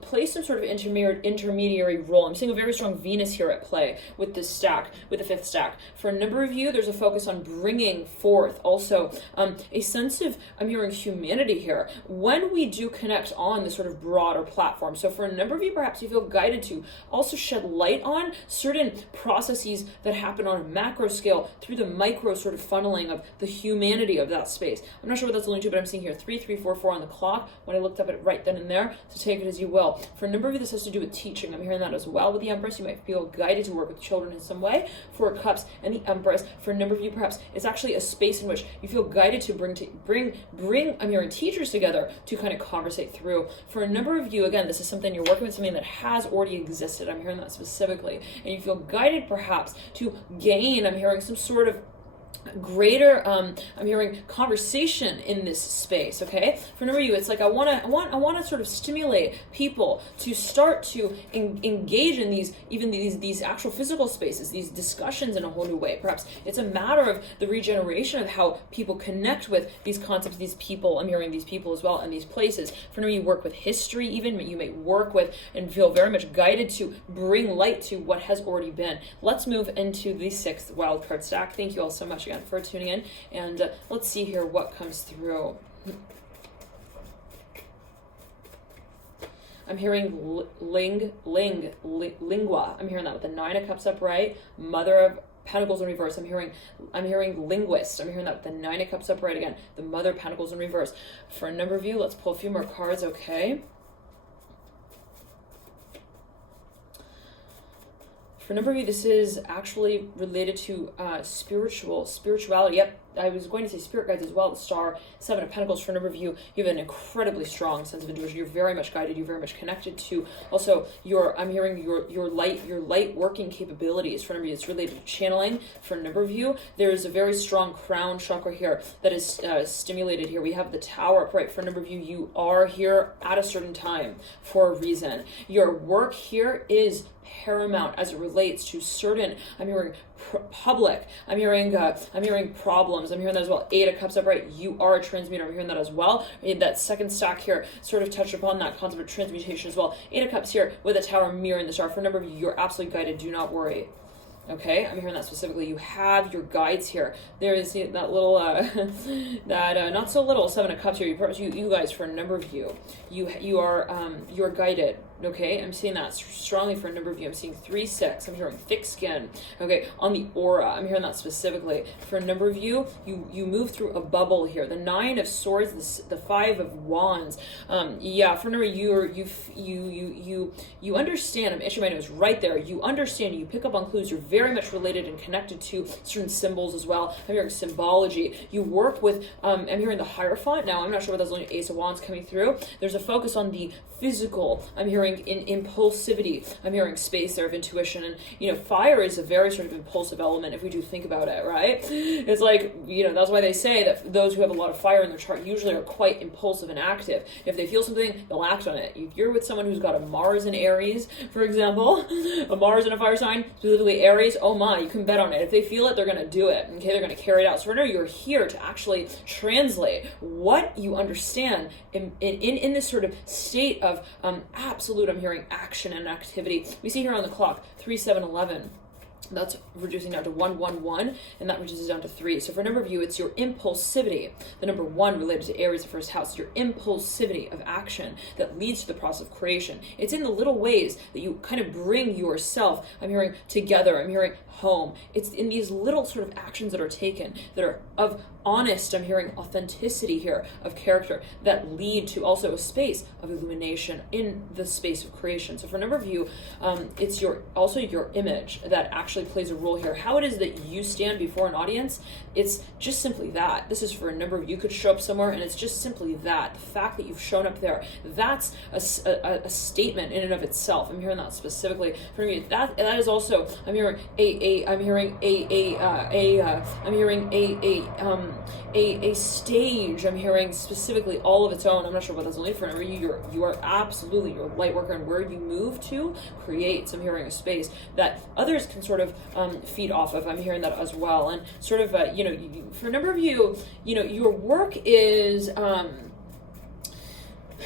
play some sort of intermediary role. I'm seeing a very strong Venus here at play with this stack, with the fifth stack. For a number of you, there's a focus on bringing forth also a sense of, I'm hearing humanity here, when we do connect on this sort of broader platform. So for a number of you, perhaps you feel guided to also shed light on certain processes that happen on a macro scale through the micro sort of funneling of the humanity of that space. I'm not sure what that's alluding to, but I'm seeing here 3344 on the clock when I looked up at it right then and there, so take it as you will. For a number of you, this has to do with teaching. I'm hearing that as well with the Empress. You might feel guided to work with children in some way. Four of Cups and the Empress. For a number of you, perhaps it's actually a space in which you feel guided to bring I'm hearing teachers together to kind of conversate through. For a number of you, again, this is something you're working with, something that has already existed. I'm hearing that specifically, and you feel guided perhaps to gain, I'm hearing some sort of greater I'm hearing conversation in this space. Okay, for a number of you, it's like I want to sort of stimulate people to start to engage in these actual physical spaces, these discussions in a whole new way. Perhaps it's a matter of the regeneration of how people connect with these concepts, these people. I'm hearing these people as well, and these places. For a number of you, work with history, even you may work with and feel very much guided to bring light to what has already been. Let's move into the sixth wildcard stack. Thank you all so much again for tuning in, and let's see here what comes through. I'm hearing lingua. I'm hearing that with the Nine of Cups upright, Mother of Pentacles in reverse. I'm hearing linguist. I'm hearing that with the Nine of Cups upright again, the Mother of Pentacles in reverse. For a number of you, let's pull a few more cards. Okay. For a number of you, this is actually related to spirituality. Yep, I was going to say spirit guides as well. The Star, Seven of Pentacles. For a number of you, you have an incredibly strong sense of intuition. You're very much guided. You're very much connected to also I'm hearing your light working capabilities. For a number of you, it's related to channeling. For a number of you, there's a very strong crown chakra here that is stimulated here. We have the Tower upright. For a number of you, you are here at a certain time for a reason. Your work here is paramount as it relates to certain, I'm hearing public, I'm hearing problems. I'm hearing that as well. Eight of Cups upright, you are a transmuter. I'm hearing that as well. That second stack here sort of touched upon that concept of transmutation as well. Eight of Cups here with a Tower mirroring the Star. For a number of you, you're absolutely guided. Do not worry. Okay, I'm hearing that specifically. You have your guides here. There is that little, not so little Seven of Cups here. You guys, for a number of you, you're guided. Okay, I'm seeing that strongly for a number of you. I'm seeing 3-6. I'm hearing thick skin. Okay, on the aura, I'm hearing that specifically. For a number of you, you move through a bubble here. The Nine of Swords, the Five of Wands. Yeah, for a number of you, you understand. I'm itching my nose right there. You understand. You pick up on clues. You're very much related and connected to certain symbols as well. I'm hearing symbology. You work with. I'm hearing the Hierophant. Now, I'm not sure what that's only Ace of Wands coming through. There's a focus on the physical. I'm hearing in impulsivity. I'm hearing space there of intuition, and fire is a very sort of impulsive element if we do think about it, right? It's like, that's why they say that those who have a lot of fire in their chart usually are quite impulsive and active. If they feel something, they'll act on it. If you're with someone who's got a Mars in Aries, for example, a Mars in a fire sign, specifically Aries, oh my, you can bet on it. If they feel it, they're going to do it. Okay, they're going to carry it out. So remember, you're here to actually translate what you understand in this sort of state of absolute, I'm hearing action and activity. We see here on the clock 3, 7, 11. That's reducing down to 1, 1, 1, and that reduces down to 3. So for a number of you, it's your impulsivity. The number 1 related to Aries, the first house, your impulsivity of action that leads to the process of creation. It's in the little ways that you kind of bring yourself, I'm hearing together, I'm hearing home. It's in these little sort of actions that are taken that are of honest, I'm hearing authenticity here of character that lead to also a space of illumination in the space of creation. So for a number of you, it's also your image that actually actually plays a role here. How it is that you stand before an audience, it's just simply that. This is for a number of you could show up somewhere, and it's just simply that. The fact that you've shown up there, that's a statement in and of itself. I'm hearing that specifically for me. That is also, I'm hearing a stage. I'm hearing specifically all of its own. I'm not sure what that's only for. You are absolutely your light worker, and where you move to creates. I'm hearing a space that others can sort of feed off of. I'm hearing that as well, and sort of for a number of you, your work is.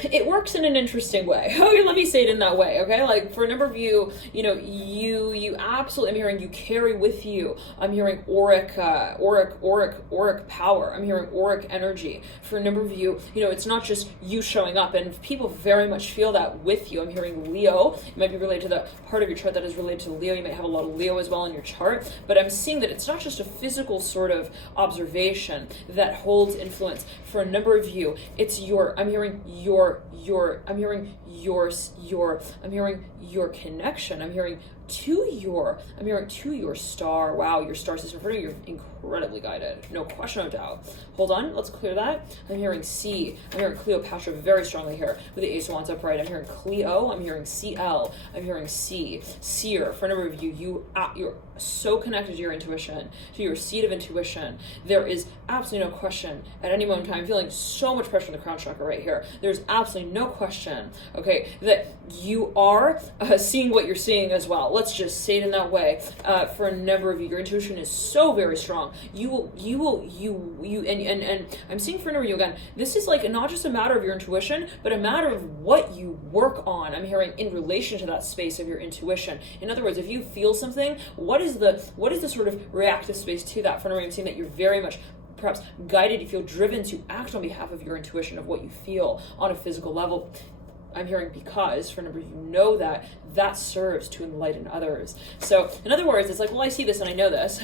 It works in an interesting way. Okay, let me say it in that way, okay? Like, for a number of you, you absolutely, I'm hearing you carry with you. I'm hearing auric power. I'm hearing auric energy. For a number of you, it's not just you showing up, and people very much feel that with you. I'm hearing Leo. It might be related to the part of your chart that is related to Leo. You might have a lot of Leo as well in your chart, but I'm seeing that it's not just a physical sort of observation that holds influence. For a number of you, it's I'm hearing your connection. I'm hearing to your star. Wow, your star system. For you, you're incredibly guided. No question, no doubt. Hold on, let's clear that. I'm hearing C. I'm hearing Cleopatra very strongly here with the Ace of Wands upright. I'm hearing Cleo. I'm hearing CL. I'm hearing C. Seer. For a number of you, you're so connected to your intuition, to your seat of intuition. There is absolutely no question at any moment in time. I'm feeling so much pressure in the crown chakra right here. There's absolutely no question, okay, that you are seeing what you're seeing as well. Let's just say it in that way. For a number of you, your intuition is so very strong. And I'm seeing for a number of you again, this is like not just a matter of your intuition, but a matter of what you work on. I'm hearing in relation to that space of your intuition. In other words, if you feel something, what is the sort of reactive space to that? For a number of you, I'm seeing that you're very much perhaps guided, you feel driven to act on behalf of your intuition, of what you feel on a physical level. I'm hearing because, for a number of you, that serves to enlighten others. So, in other words, it's like, well, I see this and I know this,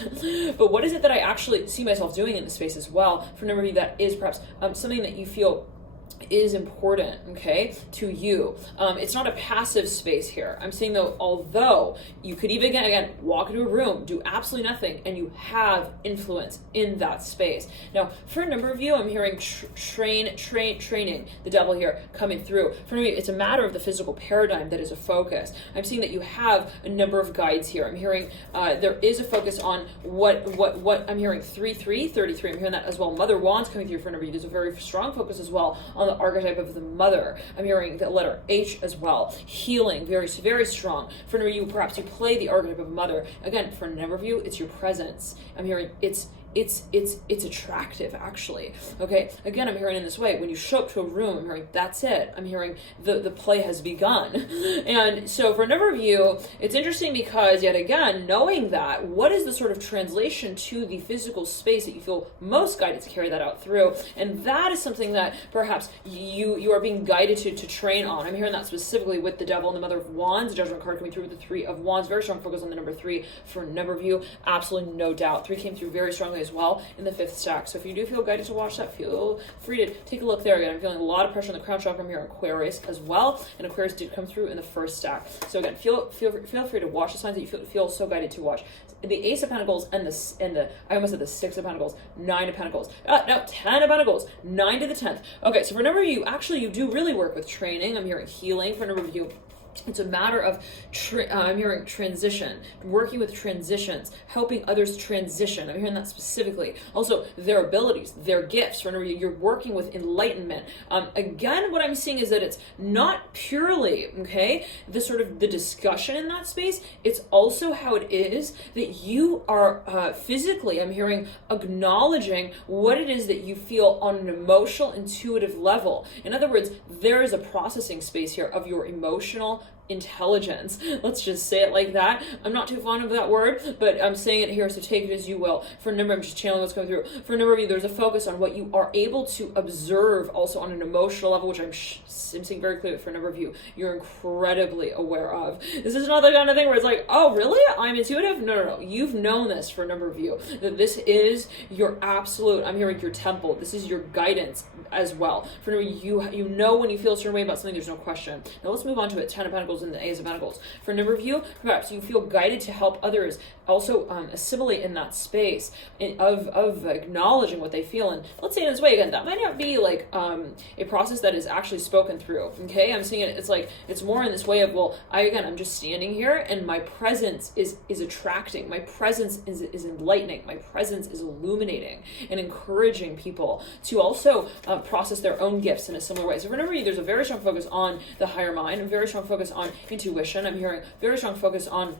but what is it that I actually see myself doing in the space as well? For a number of you, that is perhaps something that you feel is important, okay, to you. It's not a passive space here. I'm saying though, although you could even again walk into a room, do absolutely nothing, and you have influence in that space. Now, for a number of you, I'm hearing training, the devil here coming through. For me, it's a matter of the physical paradigm that is a focus. I'm seeing that you have a number of guides here. I'm hearing there is a focus on what I'm hearing 33. I'm hearing that as well. Mother Wands coming through for a number of you. There's a very strong focus as well on the archetype of the mother. I'm hearing the letter H as well. Healing, very, very strong. For a number of you, perhaps you play the archetype of mother. Again, for a number of you, it's your presence. I'm hearing it's attractive, actually. Okay, again, I'm hearing in this way, when you show up to a room, I'm hearing that's it. I'm hearing the play has begun. And so for a number of you, it's interesting because, yet again, knowing that, what is the sort of translation to the physical space that you feel most guided to carry that out through? And that is something that perhaps you are being guided to train on. I'm hearing that specifically with the devil and the Mother of Wands, the Judgment card coming through with the Three of Wands, very strong focus on the number 3 for a number of you, absolutely no doubt. 3 came through very strongly as well in the 5th stack. So if you do feel guided to watch that, feel free to take a look there. Again, I'm feeling a lot of pressure on the crown chakra. I'm here, Aquarius as well, and Aquarius did come through in the 1st stack. So again, feel free to watch the signs that you feel so guided to watch. The Ace of Pentacles and the I almost said the 6 of Pentacles, 9 of Pentacles. No, 10 of Pentacles, 9 to the 10th. Okay, so for a number of you, actually you do really work with training. I'm hearing healing. For a number of you, it's a matter of, I'm hearing transition, working with transitions, helping others transition. I'm hearing that specifically. Also, their abilities, their gifts. Remember, you're working with enlightenment. Again, what I'm seeing is that it's not purely, okay, the sort of the discussion in that space. It's also how it is that you are physically, I'm hearing, acknowledging what it is that you feel on an emotional, intuitive level. In other words, there is a processing space here of your emotional intelligence. Let's just say it like that. I'm not too fond of that word, but I'm saying it here, so take it as you will. For a number, I'm just channeling what's coming through. For a number of you, there's a focus on what you are able to observe also on an emotional level, which I'm seeing very clearly for a number of you, you're incredibly aware of. This is not the kind of thing where it's like, oh, really? I'm intuitive? No. You've known this for a number of you, that this is your absolute, I'm hearing your temple. This is your guidance as well. For a number of you, you know when you feel a certain way about something, there's no question. Now let's move on to it. 10 of Pentacles Pentacles and the Ace of Pentacles. For a number of you, perhaps you feel guided to help others also assimilate in that space of acknowledging what they feel. And let's say in this way, again, that might not be like a process that is actually spoken through, okay? I'm seeing it, it's like, it's more in this way of, well, I'm just standing here and my presence is attracting, my presence is enlightening, my presence is illuminating and encouraging people to also process their own gifts in a similar way. So remember, there's a very strong focus on the higher mind, a very strong focus on intuition. I'm hearing very strong focus on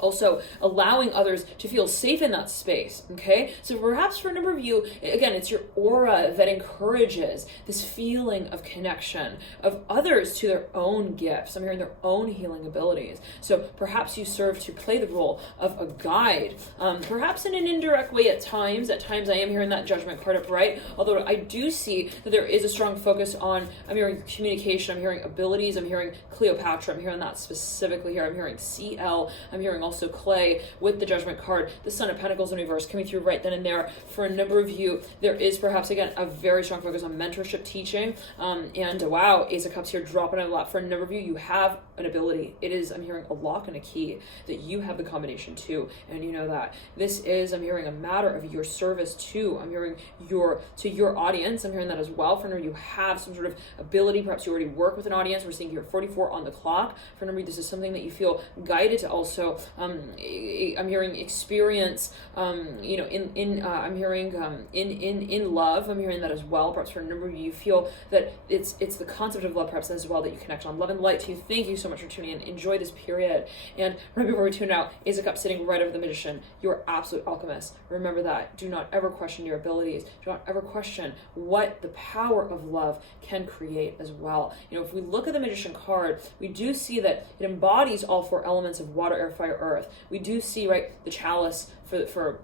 also allowing others to feel safe in that space, okay? So perhaps for a number of you, again, it's your aura that encourages this feeling of connection of others to their own gifts. I'm hearing their own healing abilities. So perhaps you serve to play the role of a guide, perhaps in an indirect way at times. At times I am hearing that Judgment card upright, although I do see that there is a strong focus on, I'm hearing communication, I'm hearing abilities, I'm hearing Cleopatra, I'm hearing that specifically here, I'm hearing CL, I'm hearing also Clay with the Judgment card, the Son of Pentacles in reverse coming through right then and there. For a number of you, there is perhaps, again, a very strong focus on mentorship, teaching, and wow, Ace of Cups here dropping a lot. For a number of you, you have an ability. It is, I'm hearing a lock and a key that you have the combination to, and you know that. This is, I'm hearing a matter of your service to, I'm hearing to your audience. I'm hearing that as well. For a number of you, have some sort of ability. Perhaps you already work with an audience. We're seeing here 44 on the clock. For a number of you, this is something that you feel guided to also, I'm hearing experience, I'm hearing in love. I'm hearing that as well. Perhaps for a number of you, you feel that it's the concept of love, perhaps as well, that you connect on. Love and light to you. Thank you so much for tuning in. Enjoy this period. And right before we tune out, Ace of Cups sitting right over the Magician. You're absolute alchemist. Remember that. Do not ever question your abilities. Do not ever question what the power of love can create as well. If we look at the Magician card, we do see that it embodies all four elements of water, air, fire, earth. We do see, right, the chalice for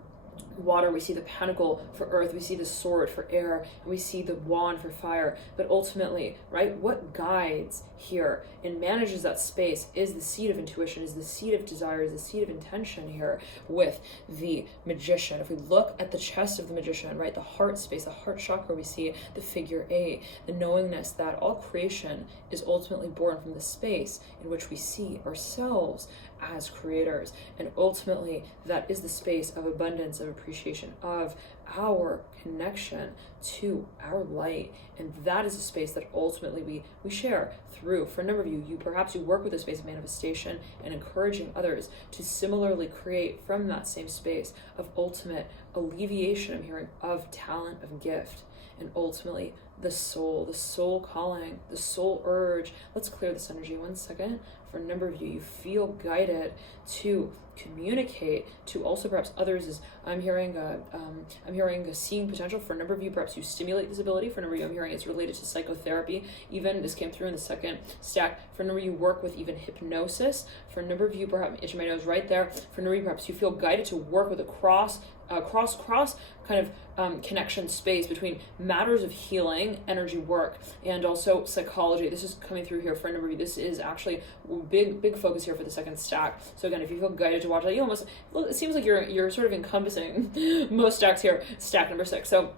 water, we see the pentacle for earth, we see the sword for air, and we see the wand for fire. But ultimately, right, what guides here and manages that space is the seed of intuition, is the seed of desire, is the seed of intention here with the Magician. If we look at the chest of the Magician, right, the heart space, the heart chakra, we see the figure 8, the knowingness that all creation is ultimately born from the space in which we see ourselves as creators. And ultimately, that is the space of abundance, of appreciation, of our connection to our light. And that is a space that ultimately we share through. For a number of you, perhaps you work with a space of manifestation and encouraging others to similarly create from that same space of ultimate alleviation, I'm hearing, of talent, of gift, and ultimately the soul calling, the soul urge. Let's clear this energy 1 second. For a number of you, you feel guided to communicate to also perhaps others. Is I'm hearing a seeing potential. For a number of you, perhaps you stimulate this ability. For a number of you, I'm hearing it's related to psychotherapy. Even this came through in the second stack. For a number of you, work with even hypnosis. For a number of you, perhaps itching my nose right there. For a number of you, perhaps you feel guided to work with a cross kind of connection space between matters of healing, energy work, and also psychology. This is coming through here for a number of you. This is actually big focus here for the second stack. So again, if you feel guided to watch that, it seems like you're sort of encompassing most stacks here. Stack number 6. So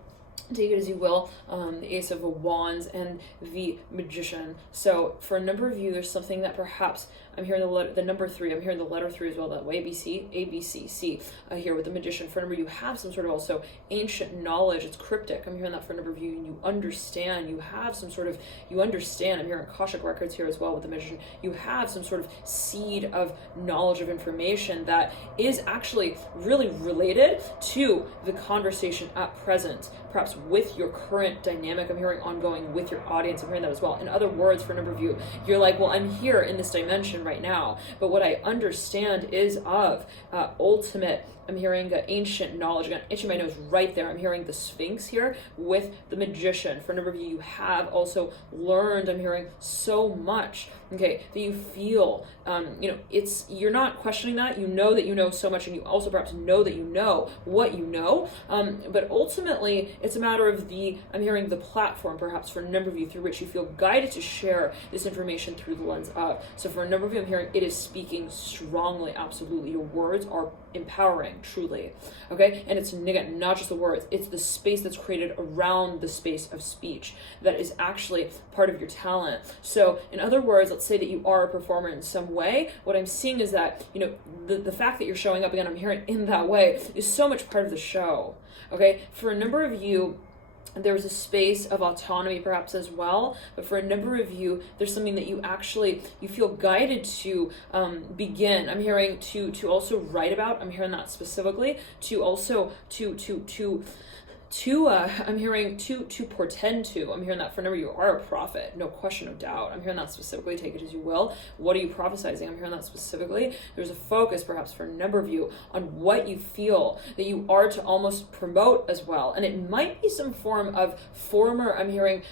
take it as you will, the Ace of Wands and the Magician. So for a number of you, there's something that perhaps I'm hearing the number 3. I'm hearing the letter 3 as well. That way, ABC, here with the Magician. For a number of you, have some sort of also ancient knowledge. It's cryptic. I'm hearing that for a number of you, and you understand. You have some sort of, you understand. I'm hearing Akashic records here as well with the Magician. You have some sort of seed of knowledge, of information that is actually really related to the conversation at present, perhaps with your current dynamic. I'm hearing ongoing with your audience. I'm hearing that as well. In other words, for a number of you, you're like, well, I'm here in this dimension right now, but what I understand is of ultimate, I'm hearing ancient knowledge. Again, itching my nose right there. I'm hearing the Sphinx here with the Magician. For a number of you, you have also learned, I'm hearing so much, okay, that you feel, you're not questioning that. You know that you know so much, and you also perhaps know that you know what you know, but ultimately, it's a matter of I'm hearing the platform, perhaps for a number of you, through which you feel guided to share this information through the lens of. So for a number of of you, I'm hearing it is speaking strongly, absolutely. Your words are empowering, truly, okay? And it's, again, not just the words, it's the space that's created around the space of speech that is actually part of your talent. So in other words, let's say that you are a performer in some way. What I'm seeing is that, you know, the fact that you're showing up, again, I'm hearing in that way, is so much part of the show, okay? For a number of you, there's a space of autonomy perhaps as well, but for a number of you, there's something that you feel guided to begin. I'm hearing to also write about. I'm hearing that specifically to also I'm hearing to portend to. I'm hearing that for a number of you are a prophet, no question of doubt. I'm hearing that specifically, take it as you will. What are you prophesizing? I'm hearing that specifically. There's a focus perhaps for a number of you on what you feel that you are to almost promote as well. And it might be some form of former, I'm hearing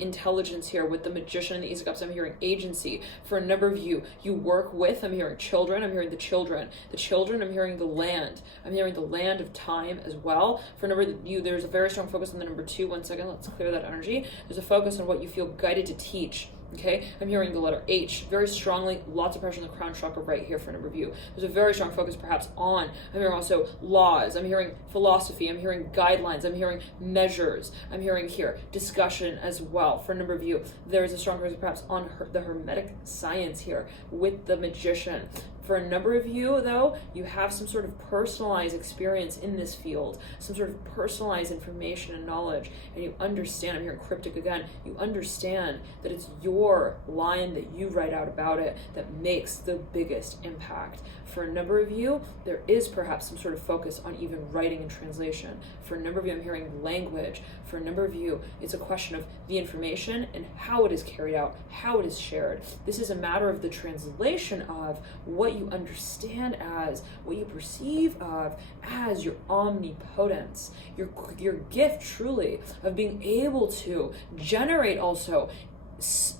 intelligence here with the Magician and the Ace of Cups. I'm hearing agency. For a number of you, you work with, I'm hearing children, I'm hearing the children, I'm hearing the land. I'm hearing the land of time as well. For a number of you, there's a very strong focus on the number 2. 1 second, let's clear that energy. There's a focus on what you feel guided to teach. Okay, I'm hearing the letter H very strongly, lots of pressure on the crown chakra right here for a number of you. There's a very strong focus perhaps on, I'm hearing also laws, I'm hearing philosophy, I'm hearing guidelines, I'm hearing measures, I'm hearing here discussion as well. For a number of you, there's a strong focus perhaps on the hermetic science here with the Magician. For a number of you, though, you have some sort of personalized experience in this field, some sort of personalized information and knowledge, and you understand, I'm hearing cryptic again, you understand that it's your line that you write out about it that makes the biggest impact. For a number of you, there is perhaps some sort of focus on even writing and translation. For a number of you, I'm hearing language. For a number of you, it's a question of the information and how it is carried out, how it is shared. This is a matter of the translation of what you understand as, what you perceive of as your omnipotence, your gift truly of being able to generate also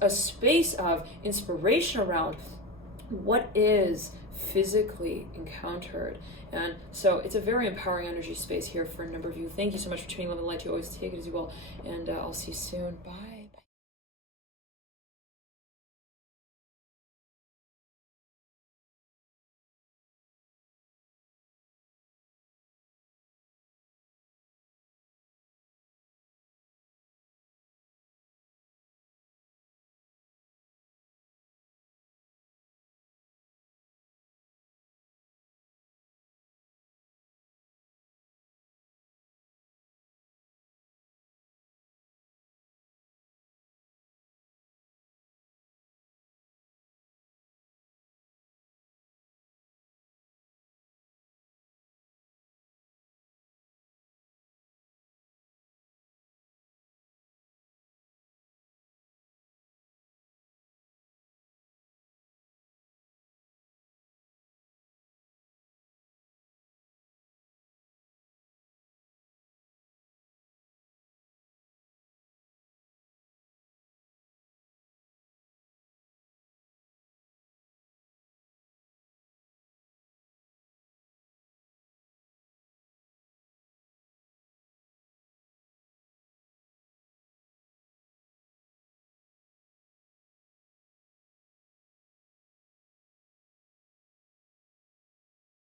a space of inspiration around what is physically encountered. And so it's a very empowering energy space here for a number of you. Thank you so much for tuning in. Love and light to you. Always take it as you will. And I'll see you soon. Bye.